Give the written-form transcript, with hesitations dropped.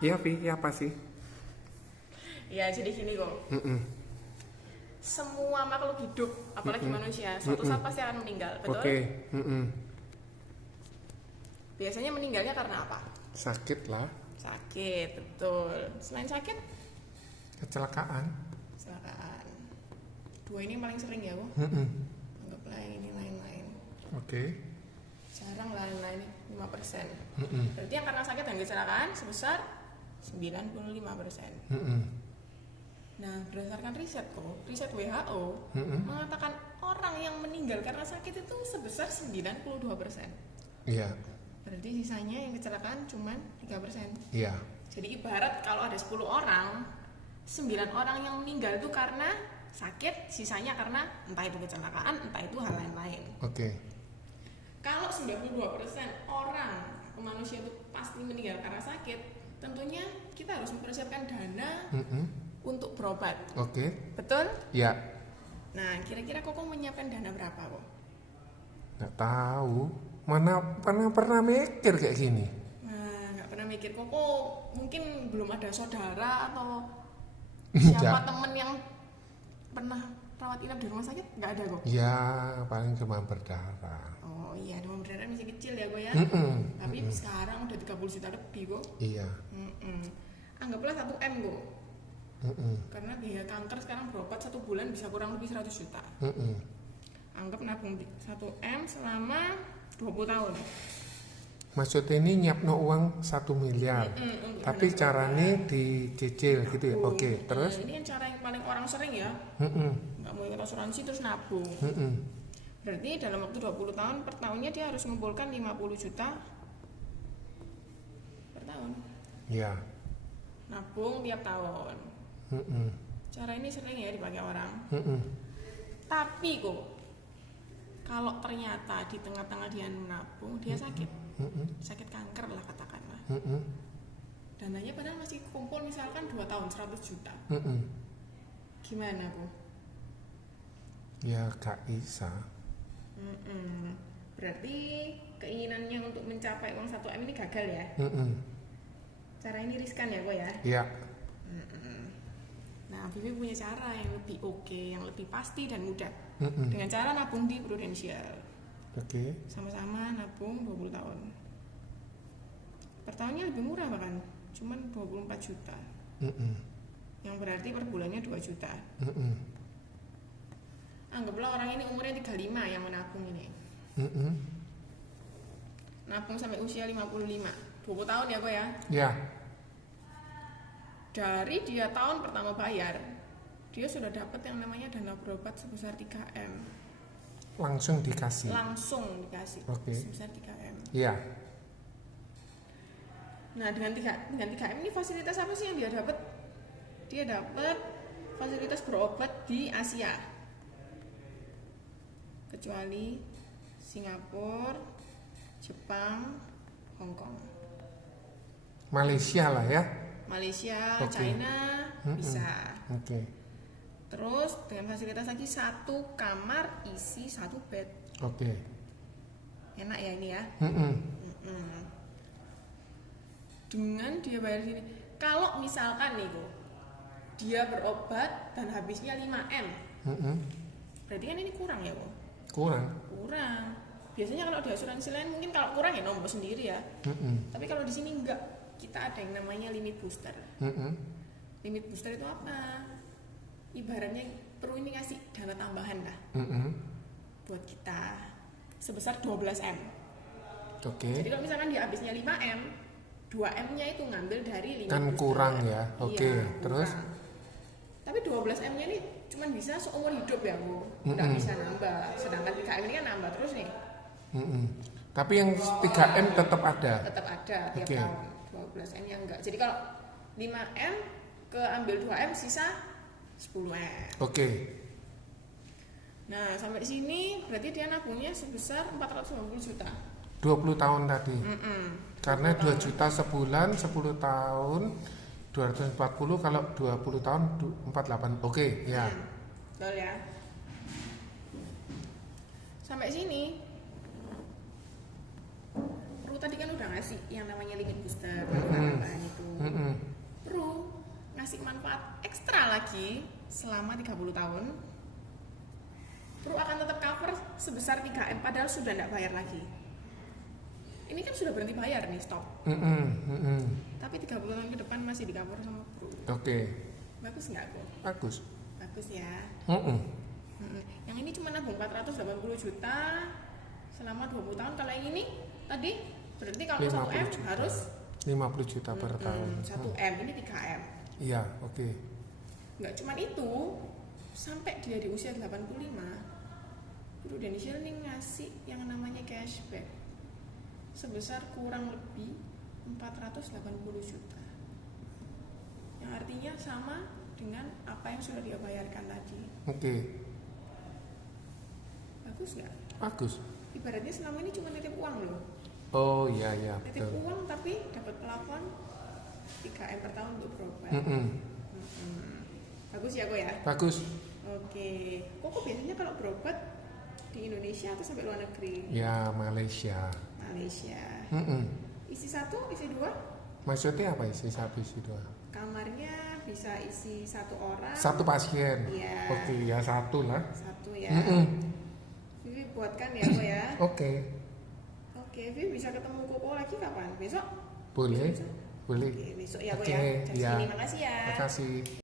Iya, Vi, ya apa sih? Ya, jadi gini kok. Mm-mm. Semua makhluk hidup, apalagi Mm-mm. manusia, suatu Mm-mm. saat pasti akan meninggal, betul? Oke. Mm-mm. Biasanya meninggalnya karena apa? Sakit lah, Sakit, betul. Selain sakit, kecelakaan. kecelakaan. Dua ini yang paling sering ya, kok. Mm-mm. Anggaplah yang ini lain-lain. Oke. Jarang lain-lain 5%. Mm-mm. Berarti yang karena sakit dan kecelakaan sebesar 95%. Mm-mm. Nah, berdasarkan riset WHO Mm-mm. mengatakan orang yang meninggal karena sakit itu sebesar 92%. Iya, Berarti sisanya yang kecelakaan cuma 3%. iya. Jadi ibarat kalau ada 10 orang, 9 orang yang meninggal itu karena sakit, sisanya karena entah itu kecelakaan, entah itu hal lain-lain. Oke. Kalau 92% orang manusia itu pasti meninggal karena sakit, tentunya kita harus mempersiapkan dana Mm-mm. untuk berobat. Oke. Betul? Ya, Nah, kira-kira Koko menyiapkan dana berapa, kok? nggak tahu. Mana pernah mikir kayak gini? Nah, nggak pernah mikir. Koko mungkin belum ada saudara atau Ya. siapa temen yang pernah rawat inap di rumah sakit? Nggak ada, kok. Ya, paling demam berdarah. Oh iya, demam berdarah masih kecil ya, kok ya. Mm-mm. Tapi Mm-mm. sekarang udah 30 juta lebih, kok. Iya. Mm-mm. Anggaplah 1M, kok. Mm-mm. Karena biaya kanker sekarang berobat 1 bulan bisa kurang lebih 100 juta. Mm-mm. Anggap nabung 1M selama 20 tahun. Maksudnya ini nyiapno uang 1 miliar. Untuk Tapi dana caranya berobat. dicicil gitu ya. Nabung. Oke, terus? Ini kan cara yang paling orang sering ya. Mm-mm. Nggak mau ikut asuransi terus nabung. Mm-mm. Berarti dalam waktu 20 tahun per tahunnya dia harus mengumpulkan 50 juta per tahun. Ya. Nabung tiap tahun. Mm-mm. Cara ini sering ya dipakai orang. Mm-mm. Tapi kok kalau ternyata di tengah-tengah dia menabung, dia sakit. Mm-mm. Sakit kanker lah katakanlah. Mm-mm. Dananya padahal masih kumpul misalkan 2 tahun 100 juta. Mm-mm. Gimana, kok? Ya gak bisa. Berarti keinginannya untuk mencapai uang 1M ini gagal ya? Mm-mm. Cara ini riskan ya, kok ya? Ya. Nah, Bibi punya cara yang lebih oke, yang lebih pasti dan mudah. Mm-mm. Dengan cara nabung di Prudential. Oke. Sama-sama nabung 20 tahun. Per tahunnya lebih murah bahkan, cuman 24 juta. Mm-mm. Yang berarti per bulannya 2 juta. Mm-mm. Anggaplah orang ini umurnya 35 yang menabung ini. Mm-mm. Nabung sampai usia 55. 20 tahun ya, kok ya? Ya. Dari dia tahun pertama bayar, dia sudah dapat yang namanya dana berobat sebesar 3M. Langsung dikasih. Langsung dikasih. Oke. Sebesar 3M. Ya. Nah, dengan 3M ini fasilitas apa sih yang dia dapat? Dia dapat fasilitas berobat di Asia. Kecuali Singapura, Jepang, Hong Kong. Malaysia lah ya. Malaysia, Oke. China bisa. Oke. Terus dengan fasilitas lagi 1 kamar isi 1 bed. Oke. Enak ya ini ya. Mm-mm. Dengan dia bayar sini. Kalau misalkan nih, kok, dia berobat dan habisnya 5M. Mm-mm. Berarti kan ini kurang ya, kok? Kurang. Kurang. Biasanya kalau di asuransi lain mungkin kalau kurang ya nombor sendiri ya. Mm-mm. Tapi kalau di sini enggak. Kita ada yang namanya limit booster. Mm-mm. Limit booster itu apa? Ibaratnya perlu ini ngasih dana tambahan lah Mm-mm. buat kita sebesar 12M. Oke. Jadi kalau misalkan dia habisnya 5M, 2M-nya itu ngambil dari limit Kan booster. kurang ya. Oke. Iya, Terus? kurang. Tapi 12M-nya ini cuma bisa seumur hidup ya, Bu. Nggak Mm-mm. bisa nambah. Sedangkan 3M ini kan nambah terus nih. Mm-mm. Tapi yang 3M tetap ada. Tetap ada tiap Oke. tahun. 12M-nya enggak. Jadi kalau 5M keambil 2M sisa 10M. Oke. Nah, sampai sini berarti dia nabungnya sebesar 450 juta. 20 tahun tadi. Karena 2 20 tahun. juta sebulan, 10 tahun 240, kalau 20 tahun 48. Oke, ya. Betul ya. Sampai sini tadi kan udah ngasih yang namanya limit booster tambahan itu. manfaat ekstra lagi selama 30 tahun. Pro akan tetap cover sebesar 3M padahal sudah tidak bayar lagi. Ini kan sudah berhenti bayar nih, stop. Tapi 30 tahun ke depan masih di cover sama Pro. Oke. Bagus nggak kok? Bagus. Bagus ya. Yang ini cuma nabung 480 juta selama 20 tahun. Kalau yang ini tadi berarti kalau 1M juta. harus 50 juta per tahun. 1M, ini 3M. Iya, oke. Nggak cuma itu, sampai dia di usia 85, Prudential nih ngasih yang namanya cashback sebesar kurang lebih 480 juta. Yang artinya sama dengan apa yang sudah dia bayarkan tadi. Oke. Bagus nggak? Bagus. Ibaratnya selama ini cuma nitip uang loh. Oh iya iya Nitip betul. uang tapi dapat plafon 3M per tahun untuk berobat. Bagus ya kok ya? Bagus. Oke. Kok biasanya kalau berobat di Indonesia atau sampai luar negeri? Ya Malaysia. Malaysia. Isi 1, isi 2? Maksudnya apa isi 1, isi 2? Kamarnya bisa isi 1 orang. 1 pasien. Iya. Oke ya 1 lah. 1 ya. Vivi buatkan ya kok ya. Oke. Oke, Vivi bisa ketemu Koko lagi kapan? Besok? Boleh. Besok? Boleh. Oke, besok ya kok Oke, ya. Jam ya. segini, makasih ya. Makasih.